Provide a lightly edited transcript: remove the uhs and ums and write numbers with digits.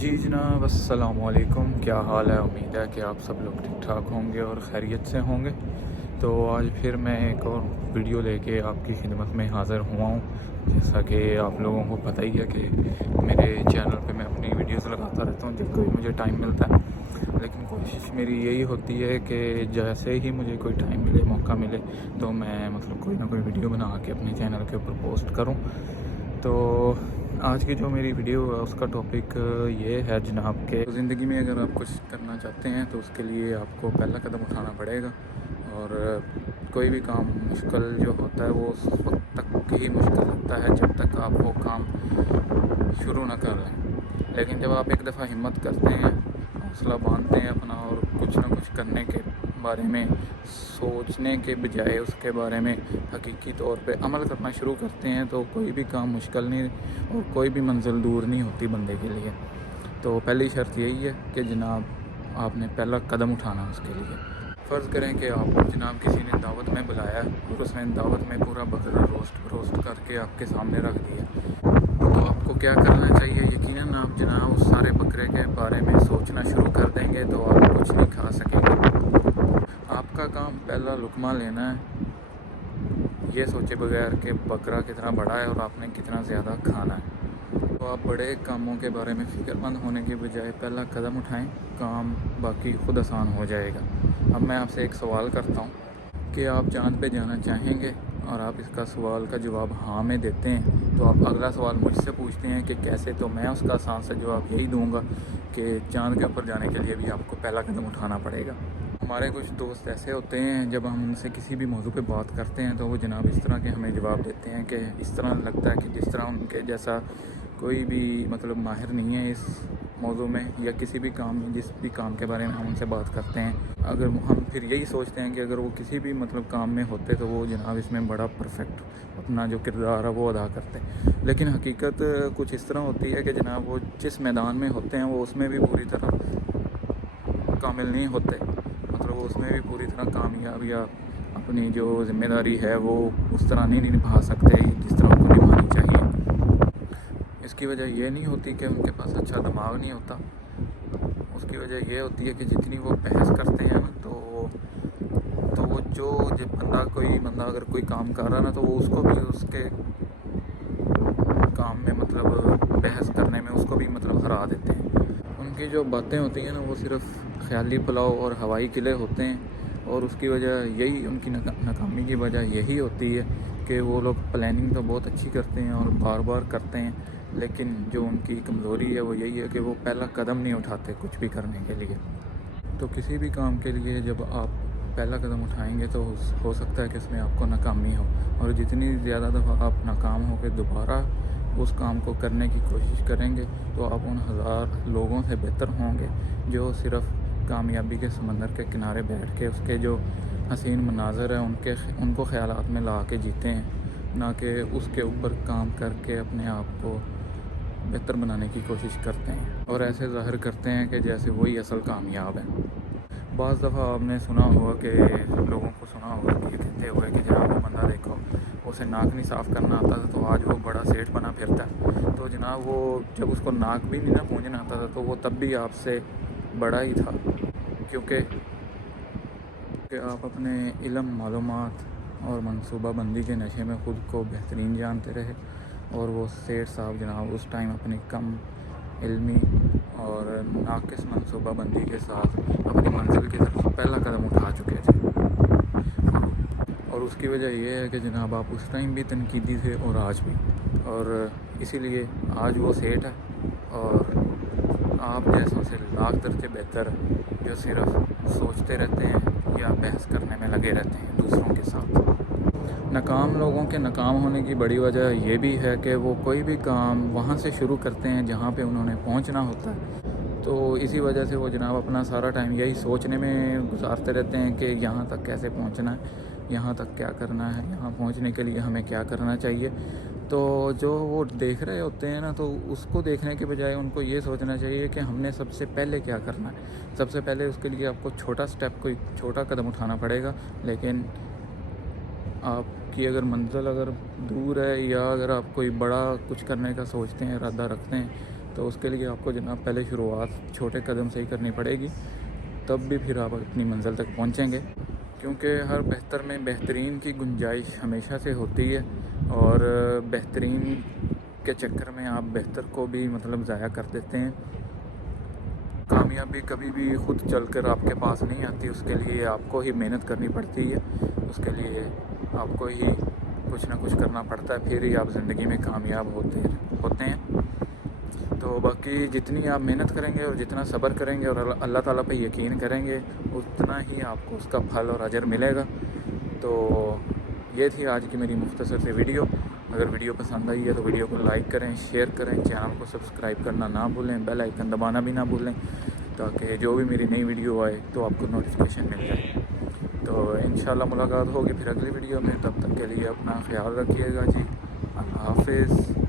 जी जनाब, अस्सलाम वालेकुम। क्या हाल है? उम्मीद है कि आप सब लोग ठीक ठाक होंगे और खैरियत से होंगे। तो आज फिर मैं एक और वीडियो लेके आपकी खिदमत में हाज़िर हुआ हूँ। जैसा कि आप लोगों को पता ही है कि मेरे चैनल पे मैं अपनी वीडियोस लगाता रहता हूँ जब कभी मुझे टाइम मिलता है। लेकिन कोशिश मेरी यही होती है कि जैसे ही मुझे कोई टाइम मिले, मौका मिले, तो मैं कोई ना कोई वीडियो बना के अपने चैनल के ऊपर पोस्ट करूँ। तो आज की जो मेरी वीडियो है उसका टॉपिक ये है जनाब के ज़िंदगी में अगर आप कुछ करना चाहते हैं तो उसके लिए आपको पहला कदम उठाना पड़ेगा। और कोई भी काम मुश्किल जो होता है वो उस वक्त तक ही मुश्किल लगता है जब तक आप वो काम शुरू ना कर लें। लेकिन जब आप एक दफ़ा हिम्मत करते हैं, हौसला बांधते हैं अपना और कुछ ना कुछ करने के बारे में सोचने के बजाय उसके बारे में हकीकी तौर पे अमल करना शुरू करते हैं तो कोई भी काम मुश्किल नहीं और कोई भी मंजिल दूर नहीं होती बंदे के लिए। तो पहली शर्त यही है कि जनाब आपने पहला कदम उठाना उसके लिए। फ़र्ज़ करें कि आपको जनाब किसी ने दावत में बुलाया और उसने दावत में पूरा बकरा रोस्ट करके आपके सामने रख दिया, तो आपको क्या करना चाहिए? यकीनन आप जनाब उस सारे बकरे के बारे में सोचना शुरू कर देंगे तो आप कुछ नहीं खा सकेंगे। आपका काम पहला लुक़मा लेना है, ये सोचे बगैर कि बकरा कितना बड़ा है और आपने कितना ज़्यादा खाना है। तो आप बड़े कामों के बारे में फ़िक्रमंद होने के बजाय पहला कदम उठाएं, काम बाकी खुद आसान हो जाएगा। अब मैं आपसे एक सवाल करता हूँ कि आप चाँद पे जाना चाहेंगे और आप इसका सवाल का जवाब हाँ में देते हैं, तो आप अगला सवाल मुझसे पूछते हैं कि कैसे, तो मैं उसका आसान सा जवाब यही दूंगा कि चाँद के ऊपर जाने के लिए भी आपको पहला कदम उठाना पड़ेगा। हमारे कुछ दोस्त ऐसे होते हैं जब हम उनसे किसी भी मौजू पे बात करते हैं तो वो जनाब इस तरह के हमें जवाब देते हैं कि इस तरह लगता है कि जिस तरह उनके जैसा कोई भी माहिर नहीं है इस मौजू में या किसी भी काम में, जिस भी काम के बारे में हम उनसे बात करते हैं। अगर हम फिर यही सोचते हैं कि अगर वो किसी भी काम में होते तो वो जनाब इसमें बड़ा परफेक्ट अपना जो किरदार है वो अदा करते। लेकिन हकीकत कुछ इस तरह होती है कि जनाब वो जिस मैदान में होते हैं वो उसमें भी पूरी तरह कामिल नहीं होते। वो उसमें भी पूरी तरह कामयाब या अपनी जो ज़िम्मेदारी है वो उस तरह नहीं निभा सकते जिस तरह उनको निभानी चाहिए। इसकी वजह ये नहीं होती कि उनके पास अच्छा दिमाग नहीं होता, उसकी वजह ये होती है कि जितनी वो बहस करते हैं ना तो वो जब बंदा अगर कोई काम कर रहा है ना तो वो उसको भी उसके काम में बहस करने में उसको भी हरा देते हैं। उनकी जो बातें होती हैं ना वो सिर्फ़ ख़याली पुलाव और हवाई किले होते हैं और उसकी वजह यही उनकी नाकामी की वजह यही होती है कि वो लोग प्लानिंग तो बहुत अच्छी करते हैं और बार बार करते हैं, लेकिन जो उनकी कमज़ोरी है वो यही है कि वो पहला कदम नहीं उठाते कुछ भी करने के लिए। तो किसी भी काम के लिए जब आप पहला कदम उठाएंगे तो हो सकता है कि इसमें आपको नाकामी हो, और जितनी ज़्यादा दफ़ा आप नाकाम हो के दोबारा उस काम को करने की कोशिश करेंगे तो आप उन हज़ार लोगों से बेहतर होंगे जो सिर्फ़ कामयाबी के समंदर के किनारे बैठ के उसके जो हसीन मनाज़र है उनको ख़यालात में ला के जीते हैं, ना कि उसके ऊपर काम करके अपने आप को बेहतर बनाने की कोशिश करते हैं और ऐसे ज़ाहिर करते हैं कि जैसे वही असल कामयाब है। बाज़ दफ़ा आपने सुना होगा कि लोगों को सुना होगा कि कहते हुए कि जनाब वो बंदा देखो उसे नाक नहीं साफ़ करना आता था तो आज वो बड़ा सेठ बना फिरता है। तो जनाब वो जब उसको नाक भी नहीं ना पूंझना आता था तो वो तब भी आपसे बड़ा ही था, क्योंकि आप अपने इल्म, मालूमात और मनसूबाबंदी के नशे में ख़ुद को बेहतरीन जानते रहे और वो सेठ साहब जनाब उस टाइम अपनी कम इल्मी और नाकिस मनसूबाबंदी के साथ अपनी मंजिल की तरफ पहला कदम उठा चुके थे। और उसकी वजह यह है कि जनाब आप उस टाइम भी तनकीदी थे और आज भी, और इसीलिए आज वो सेठ है और आप जैसों से लाख दर्जे बेहतर जो सिर्फ सोचते रहते हैं या बहस करने में लगे रहते हैं दूसरों के साथ। नाकाम लोगों के नाकाम होने की बड़ी वजह यह भी है कि वो कोई भी काम वहाँ से शुरू करते हैं जहाँ पे उन्होंने पहुँचना होता है। तो इसी वजह से वो जनाब अपना सारा टाइम यही सोचने में गुजारते रहते हैं कि यहाँ तक कैसे पहुँचना है, यहाँ तक क्या करना है, यहाँ पहुँचने के लिए हमें क्या करना चाहिए। तो जो वो देख रहे होते हैं ना तो उसको देखने के बजाय उनको ये सोचना चाहिए कि हमने सबसे पहले क्या करना है। सबसे पहले उसके लिए आपको कोई छोटा कदम उठाना पड़ेगा, लेकिन आपकी अगर मंजिल अगर दूर है या अगर आप कोई बड़ा कुछ करने का सोचते हैं, इरादा रखते हैं, تو اس کے لیے آپ کو جناب پہلے شروعات چھوٹے قدم سے ہی کرنی پڑے گی، تب بھی پھر آپ اپنی منزل تک پہنچیں گے، کیونکہ ہر بہتر میں بہترین کی گنجائش ہمیشہ سے ہوتی ہے، اور بہترین کے چکر میں آپ بہتر کو بھی مطلب ضائع کر دیتے ہیں۔ کامیابی کبھی بھی خود چل کر آپ کے پاس نہیں آتی، اس کے لیے آپ کو ہی محنت کرنی پڑتی ہے، اس کے لیے آپ کو ہی کچھ نہ کچھ کرنا پڑتا ہے، پھر ہی آپ زندگی میں کامیاب ہوتے ہیں۔ تو باقی جتنی آپ محنت کریں گے اور جتنا صبر کریں گے اور اللہ تعالیٰ پہ یقین کریں گے، اتنا ہی آپ کو اس کا پھل اور اجر ملے گا۔ تو یہ تھی آج کی میری مختصر سی ویڈیو۔ اگر ویڈیو پسند آئی ہے تو ویڈیو کو لائک کریں، شیئر کریں، چینل کو سبسکرائب کرنا نہ بھولیں، بیل آئیکن دبانا بھی نہ بھولیں، تاکہ جو بھی میری نئی ویڈیو آئے تو آپ کو نوٹیفیکیشن مل جائے۔ تو انشاءاللہ ملاقات ہوگی پھر اگلی ویڈیو میں، تب تک کے لیے اپنا خیال رکھیے گا جی۔ اللہ حافظ۔